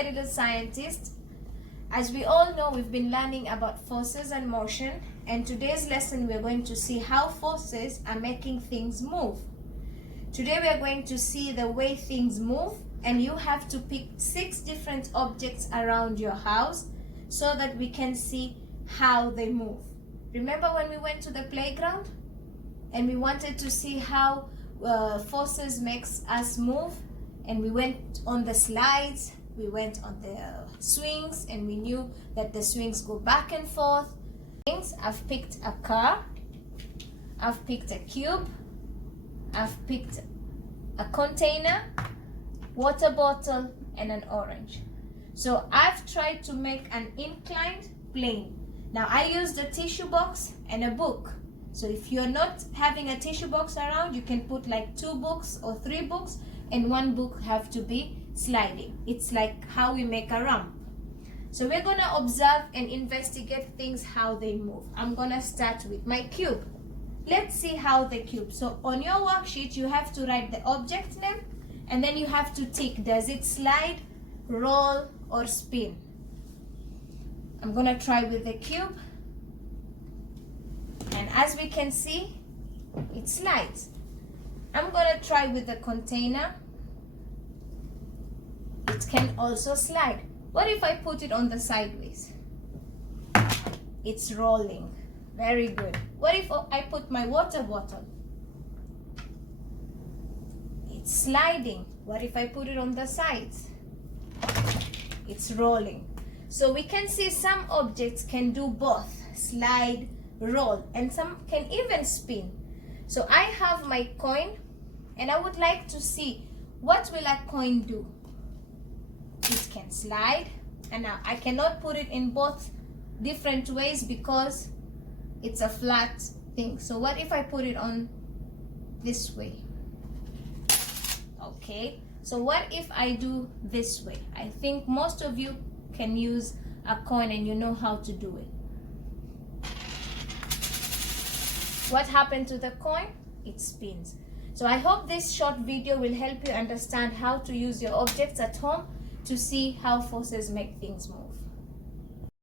my little scientist. As we all know, we've been learning about forces and motion, and today's lesson we're going to see how forces are making things move. Today we are going to see the way things move, and you have to pick 6 different objects around your house so that we can see how they move. Remember when we went to the playground and we wanted to see how forces makes us move, and we went on the slides, we went on the swings, and we knew that the swings go back and forth. I've picked a car, I've picked a cube, I've picked a container, water bottle, and an orange. So I've tried to make an inclined plane. Now I used a tissue box and a book. So if you're not having a tissue box around, you can put like 2 books or 3 books, and 1 book have to be sliding. It's like how we make a ramp. So we're gonna observe and investigate things, how they move. I'm gonna start with my cube. Let's see how the cube. So on your worksheet, you have to write the object name, and then you have to tick, does it slide, roll, or spin? I'm gonna try with the cube, and as we can see, it slides. I'm gonna try with the container. It can also slide. What if I put it on the sideways? It's rolling. Very good. What if I put my water bottle? It's sliding. What if I put it on the sides? It's rolling. So we can see some objects can do both, slide, roll, and some can even spin. So I have my coin, and I would like to see, what will a coin do? It can slide, and now I cannot put it in both different ways because it's a flat thing. So what if I put it on this way? Okay, so what if I do this way? I think most of you can use a coin and you know how to do it. What happened to the coin? It spins. So I hope this short video will help you understand how to use your objects at home to see how forces make things move.